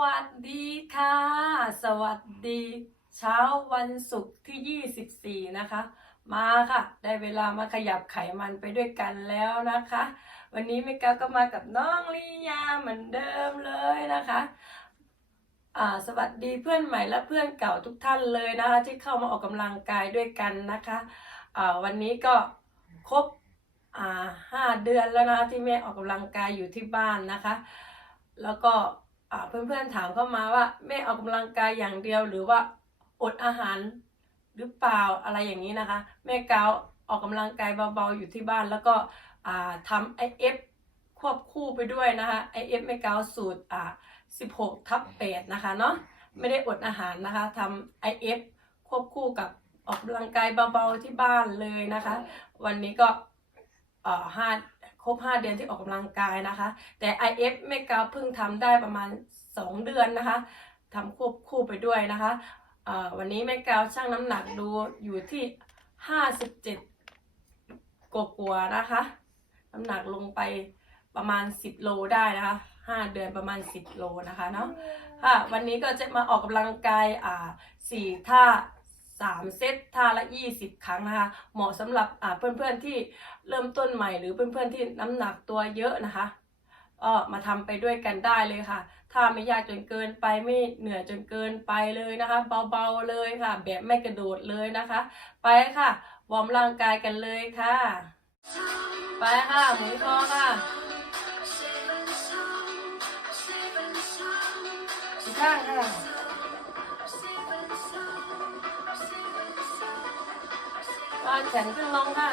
วัสดีค่ะ สวัสดี เช้าวันศุกร์ที่ 24 นะคะ มาค่ะ ได้เวลามาขยับไขมันไปด้วยกันแล้วนะคะ วันนี้เมกาก็มากับน้องลียาเหมือนเดิมเลยนะคะอ่าสวัสดีเพื่อนใหม่และเพื่อนเก่าทุกท่านเลยนะคะที่เข้ามาออกกำลังกายด้วยกันนะคะอ่าวันนี้ก็ครบอ่าห้าเดือนแล้วนะคะที่แม่ออกกำลังกายอยู่ที่บ้านนะคะ แล้วก็ เพื่อนๆถามเข้ามาว่าแม่ออกกำลังกายอย่างเดียวหรือว่าอดอาหารหรือเปล่าอะไรอย่างนี้นะคะ แม่กาวออกกำลังกายเบาๆอยู่ที่บ้านแล้วก็อ่าทำไอเอฟควบคู่ไปด้วยนะคะไอเอฟแม่กาวสูตรอ่า16ทับ8นะคะเนาะไม่ได้อดอาหารนะคะทำไอเอฟควบคู่กับออกกำลังกายเบาๆที่บ้านเลยนะคะ วันนี้ก็เอ่อห้า ครบ 5 เดือนที่ออกกำลังกายนะคะ แต่ IF แม่กาเพิ่งทำได้ประมาณ 2 เดือนนะคะทำควบคู่ไปด้วยนะคะวันนี้แม่กาวชั่งน้ำหนักดูอยู่ที่ 57กว่าๆนะคะ น้ำหนักลงไปประมาณ 10 โลได้นะคะ 5 เดือนประมาณ 10 โลนะคะเนาะค่ะวันนี้ก็จะมาออกกำลังกายอ่าสี่ท่า สามเซตท่าละยี่สิบครั้งนะคะ เหมาะสำหรับอ่าเพื่อนๆที่เริ่มต้นใหม่หรือเพื่อนๆที่น้ำหนักตัวเยอะนะคะก็มาทำไปด้วยกันได้เลยค่ะ ถ้าไม่ยากจนเกินไปไม่เหนื่อยจนเกินไปเลยนะคะ เบาๆเลยค่ะ แบบไม่กระโดดเลยนะคะ ไปค่ะ วอร์มร่างกายกันเลยค่ะ ไปค่ะ หมุนคอค่ะอีกข้างค่ะางแขนขึ้นลงค่ะ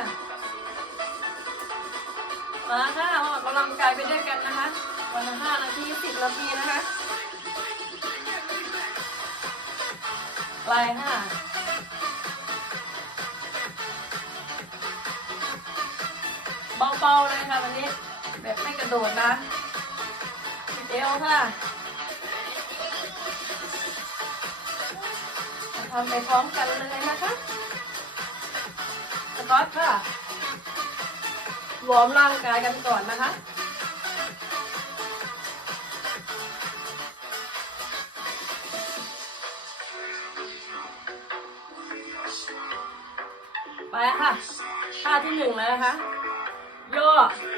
มาค่ะออกกำลังกายไปด้วยกันนะคะ วันละห้านาทีสิบนาทีนะคะไปค่ะเบาๆเลยค่ะวันนี้ แบบไม่กระโดดนะเอวค่ะทำไปพร้อมกันเลยนะคะ ก๊อตค่ะ วอร์มร่างกายกันก่อนนะคะไปค่ะท่าที่หนึ่งเลยนะคะ ย่อ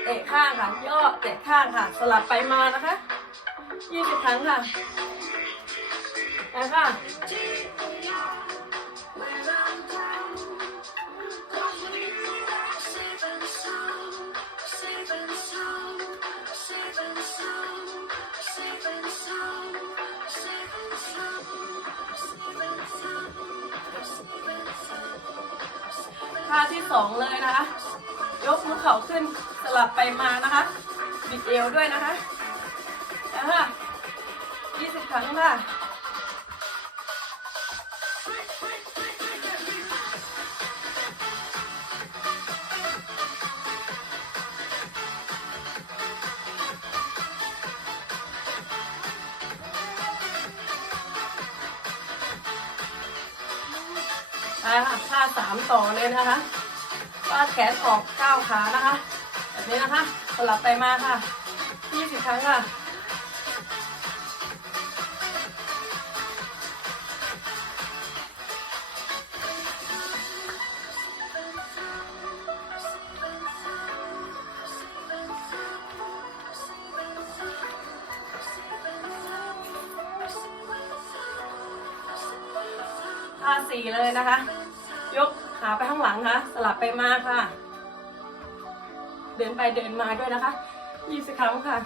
เตะข้างค่ะ ย่อเตะข้างค่ะ สลับไปมานะคะยี่สิบครั้งค่ะไปค่ะ ที่สองเลยนะคะ ยกมือเข่าขึ้นสลับไปมานะคะ บิดเอวด้วยนะคะนะคะยี่สิบครั้งค่ะ ไปค่ะท่าสามต่อเลยนะคะฟาดแขนออกก้าวขานะคะ แบบนี้นะคะ สลับไปมาค่ะยี่สิบครั้งค่ะ ท่าสี่เลยนะคะ ยกขาไปข้างหลังค่ะ สลับไปมาค่ะ เดินไปเดินมาด้วยนะคะยี่สิบครั้งค่ะ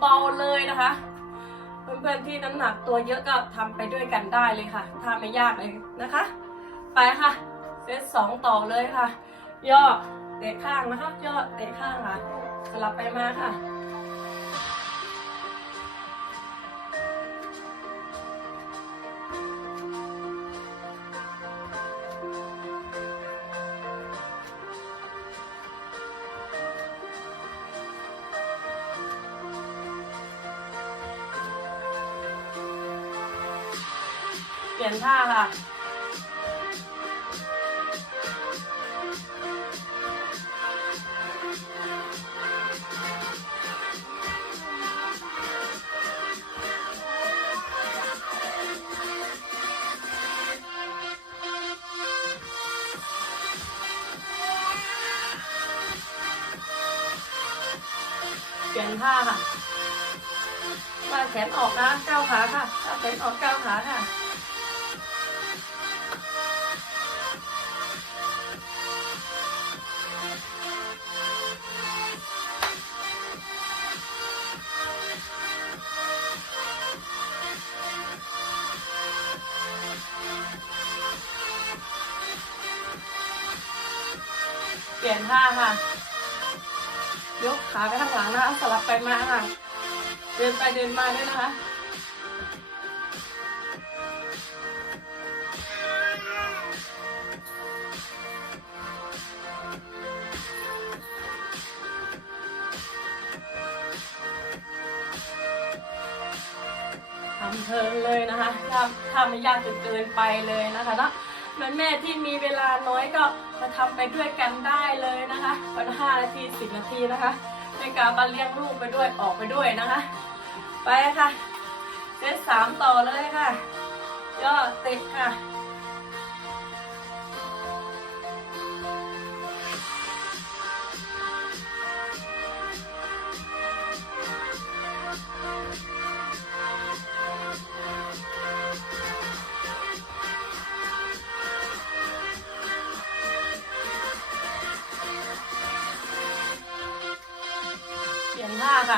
เบาๆเลยนะคะ เพื่อนๆที่น้ำหนักตัวเยอะก็ทำไปด้วยกันได้เลยค่ะถ้าไม่ยากเลยนะคะ ไปค่ะเซตสองต่อเลยค่ะ ย่อเตะข้างนะคะ ย่อเตะข้างค่ะ สลับไปมาค่ะ เปลี่ยนท่าค่ะ เปลี่ยนท่าค่ะวาแขนออกนะก้าวขาค่ะก้าวแขนออกก้าวขาค่ะ ลี่ยนท่าค่ะ ยกขาไปข้างหลังนะคะสลับไปมาค่ะ เดินไปเดินมาด้วยนะคะทำเพลินเลยนะคะถ้าถ้าไม่ยากจนเกินไปเลยนะคะเนาะ แม่แม่ที่มีเวลาน้อยก็มาทำไปด้วยกันได้เลยนะคะวันห้านาทีสิบนาทีนะคะในการมาเลี้ยงลูกไปด้วยออกไปด้วยนะคะ ไปค่ะเซตสามต่อเลยค่ะย่อเตะค่ะ ล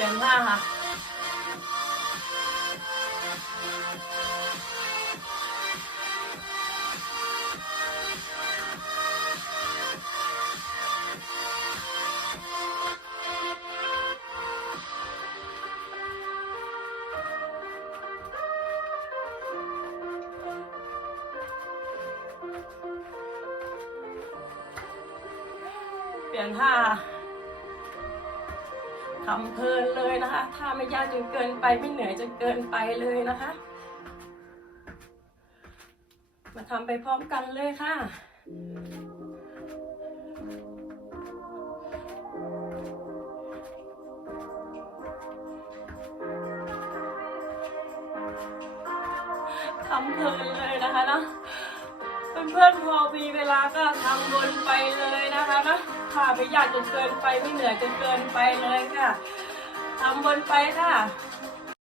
ี่ยนท่ ลี่ยนท่าทำเพลินเลยนะคะถ้าไม่ยากจนเกินไปไม่เหนื่อยจนเกินไปเลยนะคะ มาทำไปพร้อมกันเลยค่ะทำเพลินเลยนะคะนะเพื่อนๆพอมีเวลาก็ทำวนไปเลยนะคะนะ ค่ะไม่ยากจนเกินไปไม่เหนื่อยจนเกินไปเลยค่ะทำบนไปค่ะ